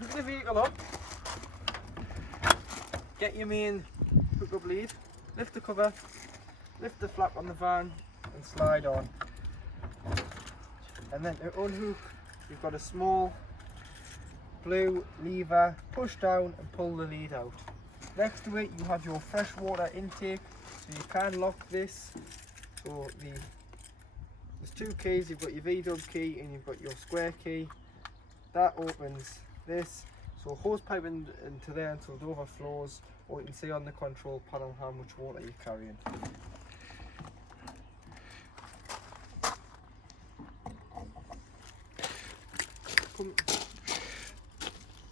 hook the vehicle up, get your main hook-up lead, lift the cover, lift the flap on the van and slide on. And then to unhook, you've got a small blue lever, push down and pull the lead out. Next to it you have your freshwater intake, so you can lock this. So there's two keys, you've got your V-dub key and you've got your square key. That opens this, so hose pipe into there until it overflows, or you can see on the control panel how much water you're carrying.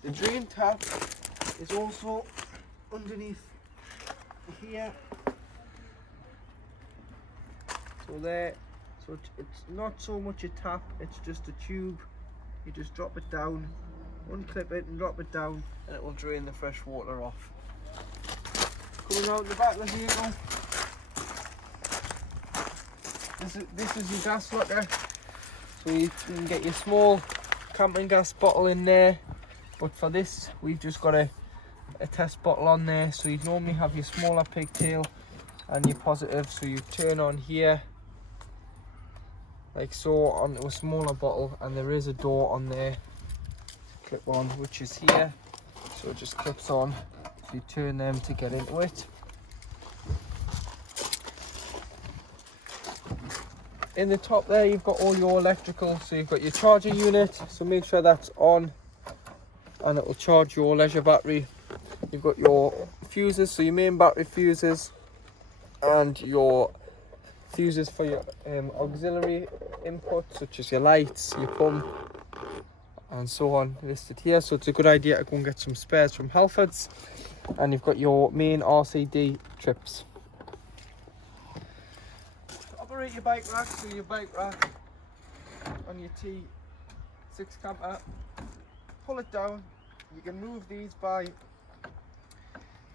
The drain tap is also underneath here, so there, so it's not so much a tap, it's just a tube. You just drop it down, unclip it and drop it down, and it will drain the fresh water off. Coming out the back of the vehicle, this is your gas locker, so you can get your small camping gas bottle in there, but for this we've just got a test bottle on there. So you'd normally have your smaller pigtail and your positive, so you turn on here like so onto a smaller bottle, and there is a door on there to clip on, which is here, so it just clips on, so you turn them to get into it. In the top there you've got all your electrical, so you've got your charger unit, so make sure that's on and it will charge your leisure battery. You've got your fuses, so your main battery fuses and your fuses for your auxiliary input, such as your lights, your pump and so on, listed here. So it's a good idea to go and get some spares from Halfords. And you've got your main RCD trips. Operate your bike rack, so your bike rack on your T6 camper, pull it down. You can move these by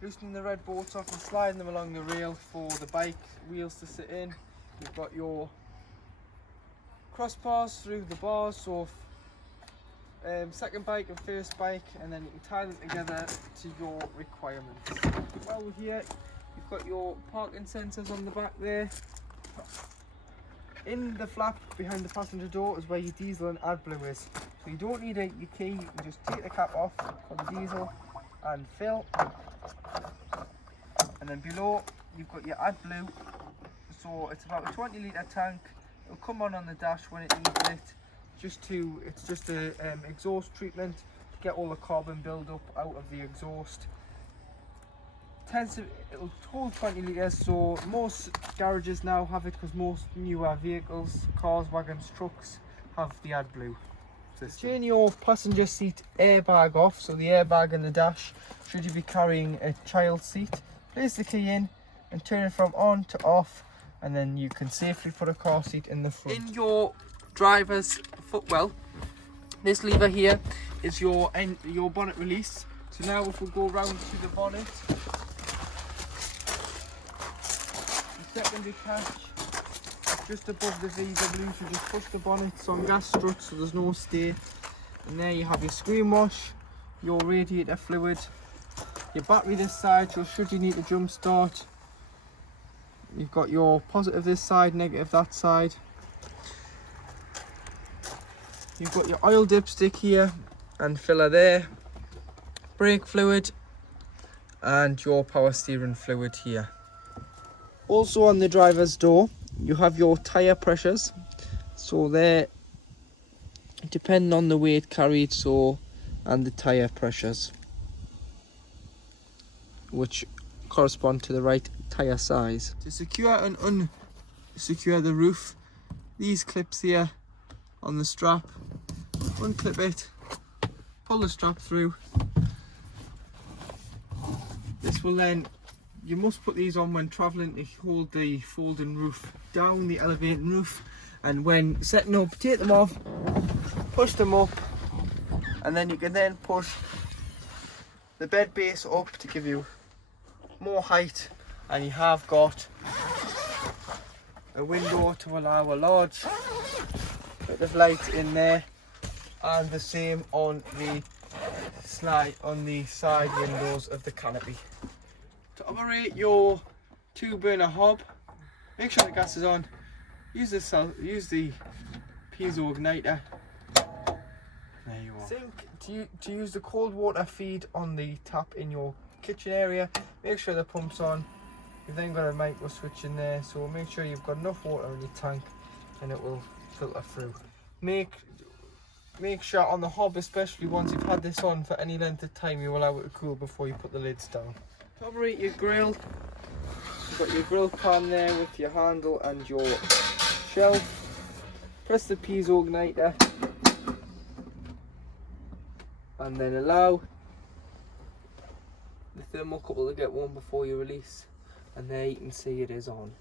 loosening the red bolts off and sliding them along the rail for the bike wheels to sit in. You've got your crossbars through the bars, so second bike and first bike, and then you can tie them together to your requirements. While we're here, you've got your parking sensors on the back there. In the flap behind the passenger door is where your diesel and AdBlue is. So you don't need your key, you can just take the cap off for the diesel and fill. And then below you've got your AdBlue, so it's about a 20 litre tank. It'll come on the dash when it needs it. It's just a exhaust treatment to get all the carbon build up out of the exhaust. It'll hold 20 litres, so most garages now have it, because most newer vehicles, cars, wagons, trucks have the AdBlue system. Turn your passenger seat airbag off, so the airbag in the dash, should you be carrying a child seat. Place the key in and turn it from on to off, and then you can safely put a car seat in the front. In your driver's footwell, this lever here is your bonnet release. So now if we go round to the bonnet, the secondary catch just above the VW, so just push the bonnets on gas struts so there's no stay. And there you have your screen wash, your radiator fluid, your battery this side, so should you need to jump start, you've got your positive this side, negative that side. You've got your oil dipstick here and filler there, brake fluid and your power steering fluid here. Also on the driver's door you have your tyre pressures, so they're depending on the weight carried, so and the tyre pressures, which correspond to the right tyre size. To secure and unsecure the roof, these clips here on the strap, unclip it, pull the strap through. This will then, you must put these on when travelling to hold the folding roof down, the elevating roof, and when setting up, take them off, push them up, and then you can then push the bed base up to give you more height, and you have got a window to allow a large bit of light in there, and the same on the slide on the side windows of the canopy. To operate your 2-burner hob, make sure the gas is on. Use the piezo igniter. There you are. Think to use the cold water feed on the tap in your kitchen area. Make sure the pump's on. You've then got a micro switch in there, so make sure you've got enough water in your tank and it will filter through. Make sure on the hob, especially once you've had this on for any length of time, you allow it to cool before you put the lids down. To operate your grill, you've got your grill pan there with your handle and your shelf. Press the piezo igniter and then allow the thermocouple to get warm before you release, and there you can see it is on.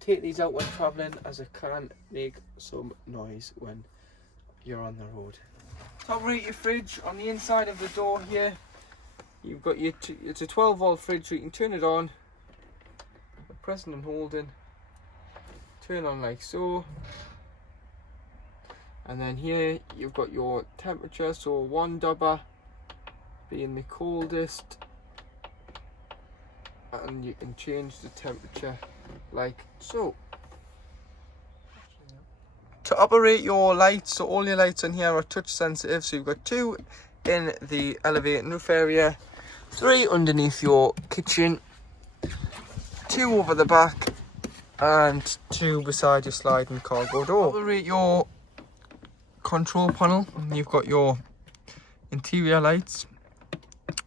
Take these out when travelling, as it can make some noise when you're on the road. To operate your fridge, on the inside of the door here, you've got your it's a 12-volt fridge, so you can turn it on, pressing and holding, turn on like so, and then here you've got your temperature, so 1 dubber being the coldest, and you can change the temperature like so. To operate your lights, so all your lights on here are touch sensitive, so you've got 2 in the elevating roof area, 3 underneath your kitchen, 2 over the back, and 2 beside your sliding cargo door. Operate your control panel, and you've got your interior lights,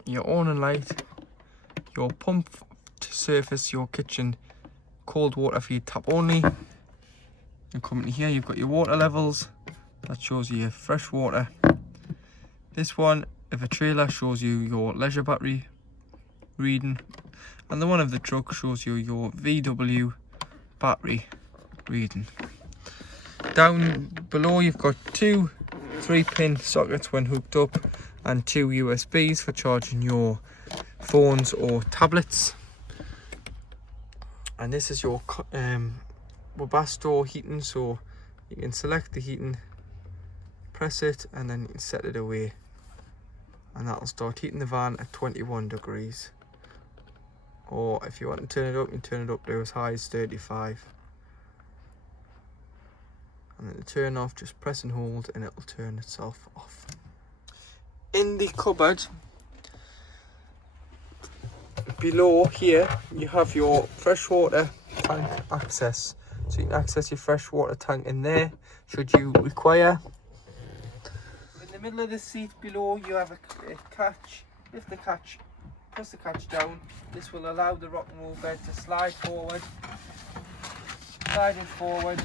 your awning light, your pump to surface your kitchen cold water feed tap only. And coming to here, you've got your water levels, that shows you your fresh water. This one of a trailer shows you your leisure battery reading, and the one of the truck shows you your VW battery reading. Down below you've got 2 3-pin sockets when hooked up, and 2 USBs for charging your phones or tablets. And this is your Webasto heating, so you can select the heating, press it, and then you can set it away, and that'll start heating the van at 21 degrees. Or if you want to turn it up, you can turn it up to as high as 35. And then to turn off, just press and hold and it'll turn itself off. In the cupboard below here, you have your freshwater tank access. So you can access your freshwater tank in there, should you require. In the middle of the seat below, you have a catch. Lift the catch, press the catch down. This will allow the rock and roll bed to slide forward. Slide it forward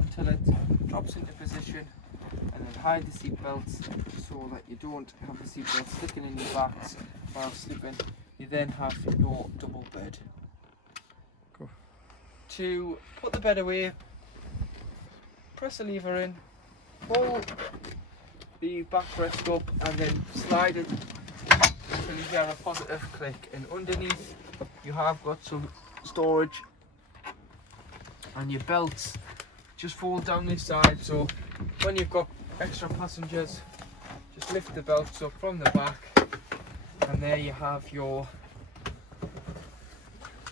until it drops into position, and then hide the seat belts so that you don't have the seat belts sticking in your backs while sleeping. You then have your double bed. Go. To put the bed away, press the lever in, pull the backrest up, and then slide it until you hear a positive click. And underneath you have got some storage, and your belts just fold down this side, so when you've got extra passengers, just lift the belts up from the back, and there you have your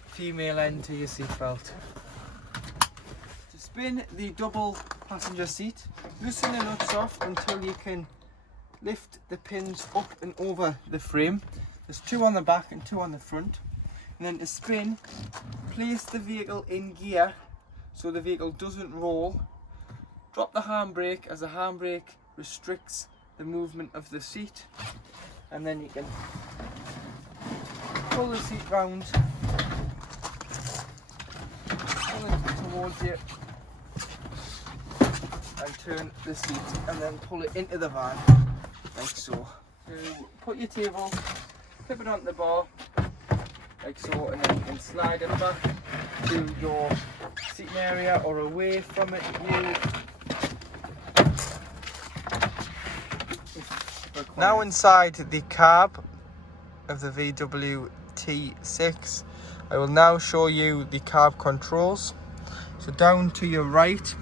female end to your seat belt. To spin the double passenger seat, loosen the nuts off until you can lift the pins up and over the frame. There's 2 on the back and 2 on the front. And then to spin, place the vehicle in gear so the vehicle doesn't roll. Drop the handbrake, as the handbrake restricts the movement of the seat, and then you can pull the seat round, pull it towards you, and turn the seat, and then pull it into the van like so. So put your table, clip it onto the bar like so, and then you can slide it back to your seating area or away from it. Now inside the cab of the VW T6, I will now show you the cab controls. So down to your right,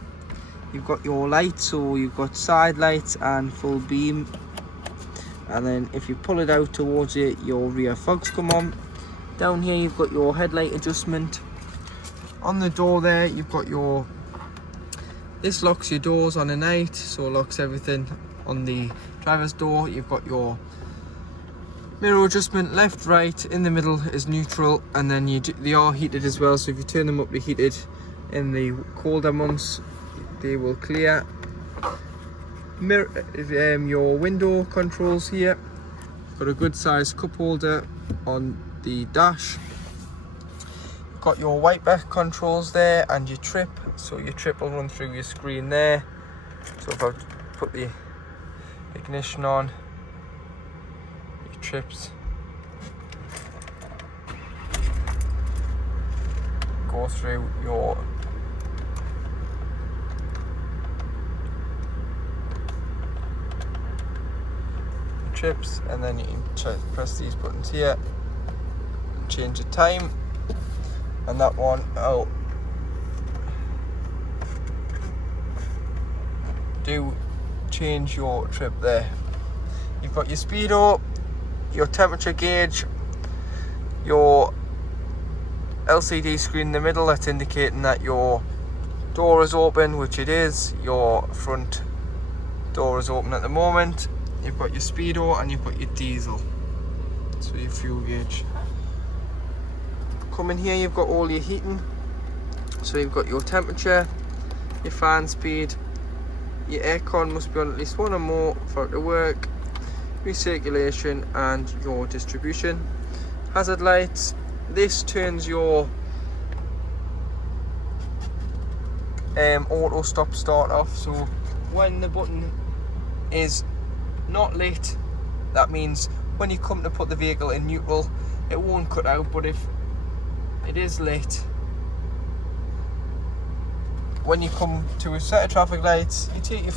you've got your lights, so you've got side lights and full beam. And then if you pull it out towards you, your rear fogs come on. Down here you've got your headlight adjustment. On the door there you've got your, this locks your doors on a night, so it locks everything on the driver's door. You've got your mirror adjustment, left, right, in the middle is neutral, and then they are heated as well, so if you turn them up they're heated. In the colder months they will clear. Your window controls here, got a good sized cup holder on the dash. You've got your wiper controls there and your trip, so your trip will run through your screen there. So if I put the ignition on, your trips go through your trips, and then you can press these buttons here and change the time. And that one, I'll do change your trip there. You've got your speedo, your temperature gauge, your LCD screen in the middle that's indicating that your door is open, which it is. Your front door is open at the moment. You've got your speedo and you've got your diesel, so your fuel gauge. Come in here, you've got all your heating, so you've got your temperature, your fan speed, your aircon must be on at least one or more for it to work, recirculation, and your distribution. Hazard lights, this turns your auto stop start off, so when the button is not lit, that means when you come to put the vehicle in neutral it won't cut out, but if it is lit, when you come to a set of traffic lights, you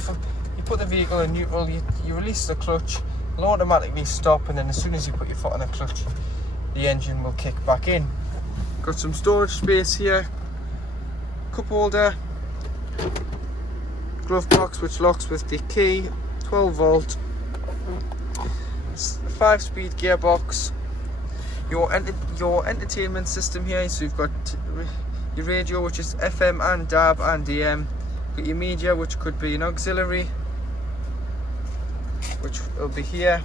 put the vehicle in neutral, you release the clutch, it'll automatically stop, and then as soon as you put your foot on the clutch the engine will kick back in. Got some storage space here, cup holder, glove box which locks with the key, 12 volt, 5-speed gearbox, your entertainment system here, so you've got your radio which is FM and DAB and AM, got your media which could be an auxiliary which will be here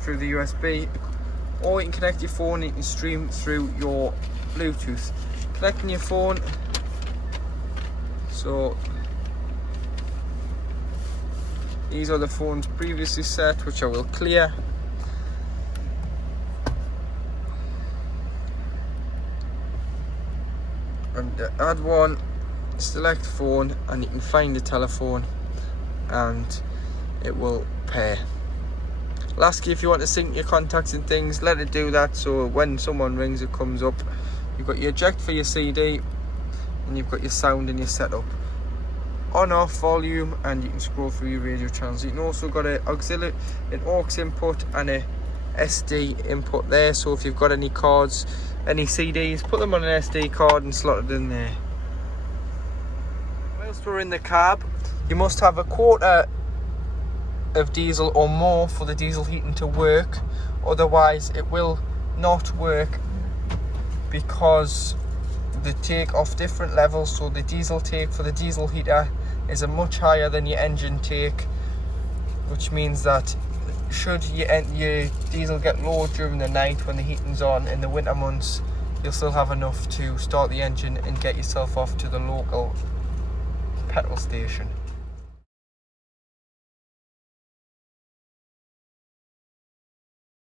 through the USB, or you can connect your phone and you can stream through your Bluetooth. Connecting your phone, so these are the phones previously set, which I will clear. And add one, select phone, and you can find the telephone and it will pair. Lastly, if you want to sync your contacts and things, let it do that, so when someone rings it comes up. You've got your eject for your CD, and you've got your sound and your setup. On off volume, and you can scroll through your radio channels. You can also got an auxiliary, an aux input and a SD input there, so if you've got any cards, any CDs, put them on an SD card and slot it in there. Whilst we're in the cab, you must have a quarter of diesel or more for the diesel heating to work, otherwise it will not work, because they take off different levels. So the diesel take for the diesel heater is a much higher than your engine take, which means that should your diesel get low during the night when the heating's on in the winter months, you'll still have enough to start the engine and get yourself off to the local petrol station.